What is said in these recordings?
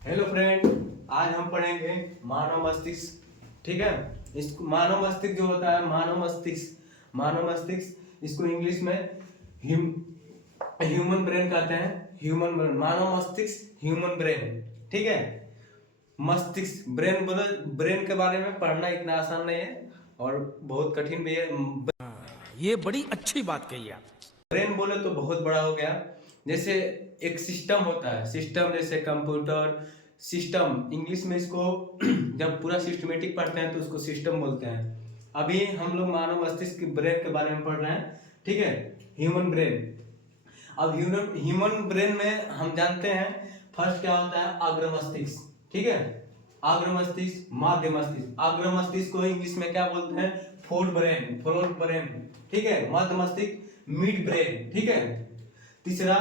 Hello friend, आज हम पढ़ेंगे मानव मस्तिष्क। ठीक है। इस मानव मस्तिष्क जो होता है, मानव मस्तिष्क इसको इंग्लिश में ह्यूमन ब्रेन कहते हैं। ह्यूमन ब्रेन, मानव मस्तिष्क, ह्यूमन ब्रेन। ठीक है। मस्तिष्क, ब्रेन बोलो, ब्रेन के बारे में पढ़ना इतना आसान नहीं है और बहुत कठिन भी है। ये बड़ी अच्छी बात कही आप। ब्रेन बोले तो बहुत बड़ा हो गया। जैसे एक सिस्टम होता है, सिस्टम जैसे कंप्यूटर सिस्टम, इंग्लिश में इसको जब पूरा सिस्टमेटिक पढ़ते हैं तो उसको सिस्टम बोलते हैं। अभी हम लोग मानव मस्तिष्क की ब्रेन के बारे में पढ़ रहे हैं। ठीक है। Human brain. अब ह्यूमन ब्रेन में हम जानते हैं फर्स्ट क्या होता है, अग्र मस्तिष्क। ठीक है। अग्र मस्तिष्क, मध्य मस्तिष्क। अग्र मस्तिष्क को इंग्लिश में क्या बोलते हैं, फोर ब्रेन। ठीक है। मध्य मस्तिष्क, मिड ब्रेन। ठीक है। तीसरा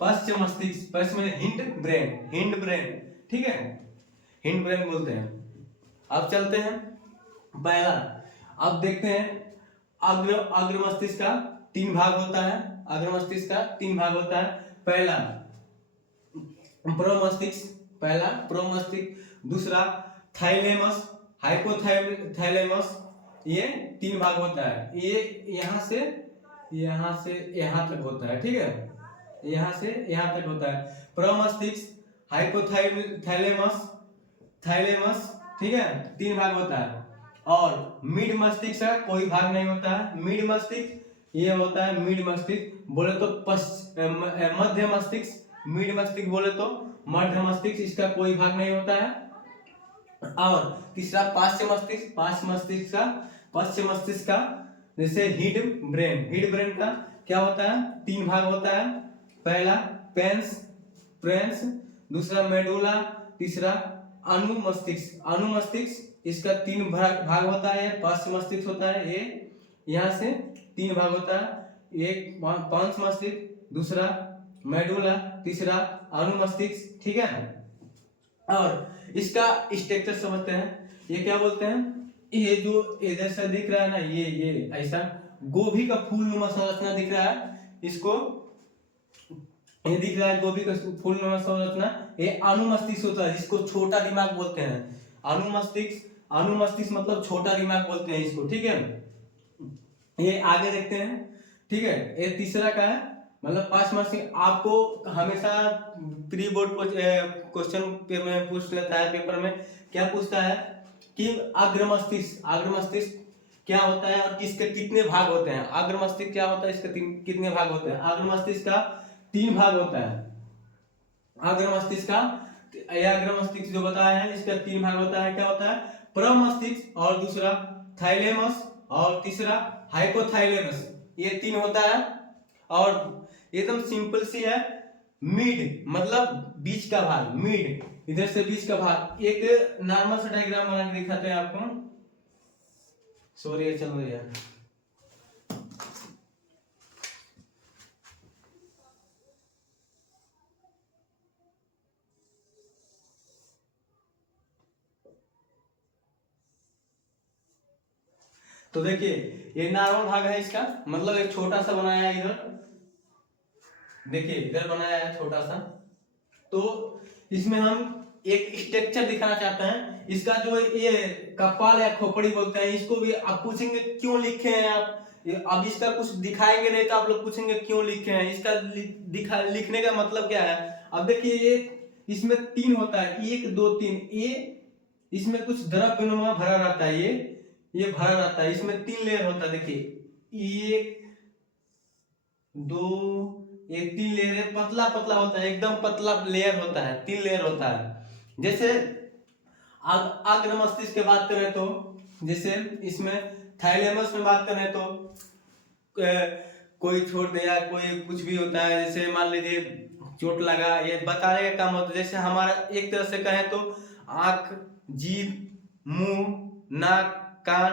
पश्च मस्तिष्क, पश्च में हिंड ब्रेन। ठीक है। हिंड ब्रेन बोलते हैं। अब चलते हैं पहला। अब देखते हैं अग्र मस्तिष्क का तीन भाग होता है। अग्र मस्तिष्क का तीन भाग होता है। पहला प्रोमस्तिष्क, दूसरा थाइलेमस, हाइपोथैलेमस। ये तीन भाग होता है। ये यहाँ से यहाँ तक होता है। ठीक है। यहाँ से यहाँ तक होता है। प्रमस्तिष्क, हाइपोथैलेमस, थाइलेमस। ठीक है। तीन भाग होता है। और मिड मस्तिष्क का कोई भाग नहीं होता है। मिड मस्तिष्क ये होता है, मिड मस्तिष्क बोले तो मध्य मस्तिष्क। मिड मस्तिष्क बोले तो मध्य मस्तिष्क, इसका कोई भाग नहीं होता है। और तीसरा पाश्च मस्तिष्क का जैसे हिड ब्रेन का क्या होता है, तीन भाग होता है। पहला प्रेंस, दूसरा मेडुला, तीसरा अनुमस्तिष्क। इसका तीन भाग होता है। पाश्च मस्तिष्क होता है, ये यहाँ से तीन भाग होता है। एक पांच मस्तिष्क, दूसरा मेडुला, तीसरा अनुमस्तिष्क। ठीक है। और इसका स्ट्रक्चर समझते हैं। ये क्या बोलते हैं, ये जो इधर से दिख रहा है ना, ये ऐसा गोभी का फूल नुमा संरचना दिख रहा है, इसको ये दिख रहा है गोभी का फूल नुमा संरचना, ये अनुमस्तिष्क होता है, जिसको छोटा दिमाग बोलते हैं। अनुमस्तिष्क मतलब छोटा दिमाग बोलते हैं इसको। ठीक है। ये आगे देखते हैं। ठीक है। ये तीसरा का है, मतलब पांच मस्तिष्क। आपको हमेशा प्री बोर्ड क्वेश्चन में पूछ लेता है, पेपर में क्या पूछता है कि अग्र मस्तिष्क क्या होता है और किसके कितने भाग होते हैं। अग्र मस्तिष्क क्या होता है, इसके कितने भाग होते हैं। अग्र मस्तिष्क का तीन भाग होता है। अग्र मस्तिष्क जो बताया है, इसका तीन भाग होता है। क्या होता है, प्रमस्तिष्क, और दूसरा थाइलेमस, और तीसरा हाइपोथैलेमस। ये तीन होता है। और एकदम सिंपल सी है, मिड मतलब बीच का भाग, मिड इधर से बीच का भाग। एक नॉर्मल सा डायग्राम बना के दिखाते हैं आपको। सॉरी, चलो यार। तो देखिए, ये नॉर्मल भाग है इसका, मतलब एक छोटा सा बनाया है इधर। देखिए इधर बनाया है छोटा सा। तो इसमें हम एक स्ट्रक्चर दिखाना चाहते हैं। इसका जो ये कपाल या खोपड़ी बोलते हैं, इसको भी आप पूछेंगे क्यों लिखे हैं आप। अब इसका कुछ दिखाएंगे नहीं तो आप लोग पूछेंगे क्यों लिखे हैं। इसका लिखने का मतलब क्या है। अब देखिए, ये इसमें तीन होता है, एक दो तीन। ये इसमें कुछ द्रव्यनुमा भरा रहता है, ये भरा रहता है। इसमें तीन लेयर होता है। देखिए एक दो, ये तीन लेयर है, पतला पतला होता है, एकदम पतला लेयर होता है, तीन लेयर होता है। जैसे अग्र मस्तिष्क की बात करें तो, जैसे इसमें थाइलेमस में बात करें तो कोई छोड़ दिया, कोई कुछ भी होता है। जैसे मान लीजिए चोट लगा, ये बताने का काम होता है। जैसे हमारा एक तरह से कहें तो आंख, जीभ, मुंह, नाक, कान,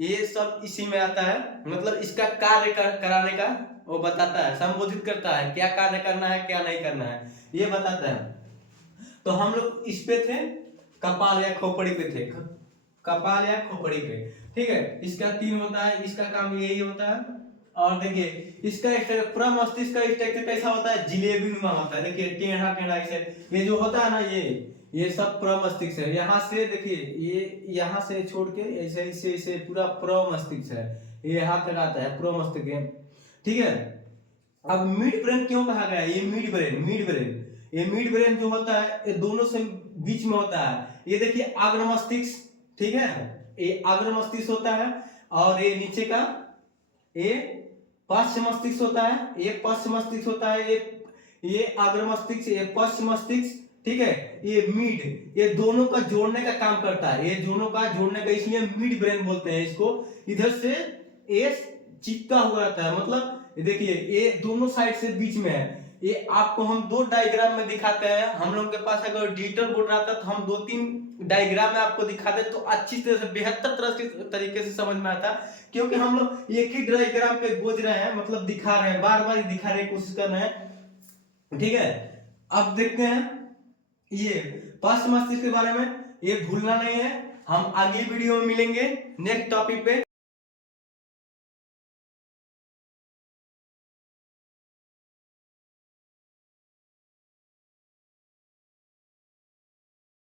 ये सब इसी में आता है। मतलब इसका कार्य कराने का वो बताता है, संबोधित करता है, क्या कार्य करना है क्या नहीं करना है, ये बताता है। तो हम लोग इस पे थे, कपाल या खोपड़ी पे थे, कपाल या खोपड़ी पे। ठीक है। इसका तीन होता है, इसका काम यही होता है। और देखिए इसका पूरा मस्तिष्क का स्ट्रक्चर कैसा होता है, जिलेबी नुमा होता है। देखिए टेढ़ा टेढ़ा ऐसे, ये जो होता है ना, ये सब प्रमस्तिष्क है। यहाँ से देखिए, ये यहाँ से छोड़ के ऐसे ऐसे ऐसे पूरा प्रमस्तिष्क है, ये यहाँ तक आता है प्रमस्तिष्क, ठीक है। अब मिड ब्रेन क्यों कहा गया है? ये मिड ब्रेन, ये मिड ब्रेन जो होता है ये दोनों से बीच में होता है। ये देखिए अग्र मस्तिष्क, ठीक है, ये अग्र मस्तिष्क होता है, और ये नीचे का ये पश्च मस्तिष्क होता है, ये पश्च मस्तिष्क होता है, ये अग्र मस्तिष्क, ये पश्च मस्तिष्क, ठीक है। ये मिड, ये दोनों का जोड़ने का काम करता है, ये दोनों का जोड़ने का, इसलिए मिड ब्रेन बोलते हैं इसको। इधर से ये चिपका हुआ रहता है, मतलब देखिए ये दोनों साइड से बीच में है। ये आपको हम दो डायग्राम में दिखाते हैं। हम लोग के पास अगर डिजिटल बोर्ड रहता तो हम 2-3 डायग्राम में आपको दिखाते तो अच्छी तरह से, बेहतर तरह से तरीके से समझ में आता, क्योंकि हम लोग एक ही डायग्राम पे गोज रहे हैं, मतलब दिखा रहे हैं, बार बार दिखाने की कोशिश कर रहे हैं, ठीक है। अब देखते हैं ये पश्च मस्तिष्क के बारे में, ये भूलना नहीं है। हम अगली वीडियो में मिलेंगे नेक्स्ट टॉपिक पे।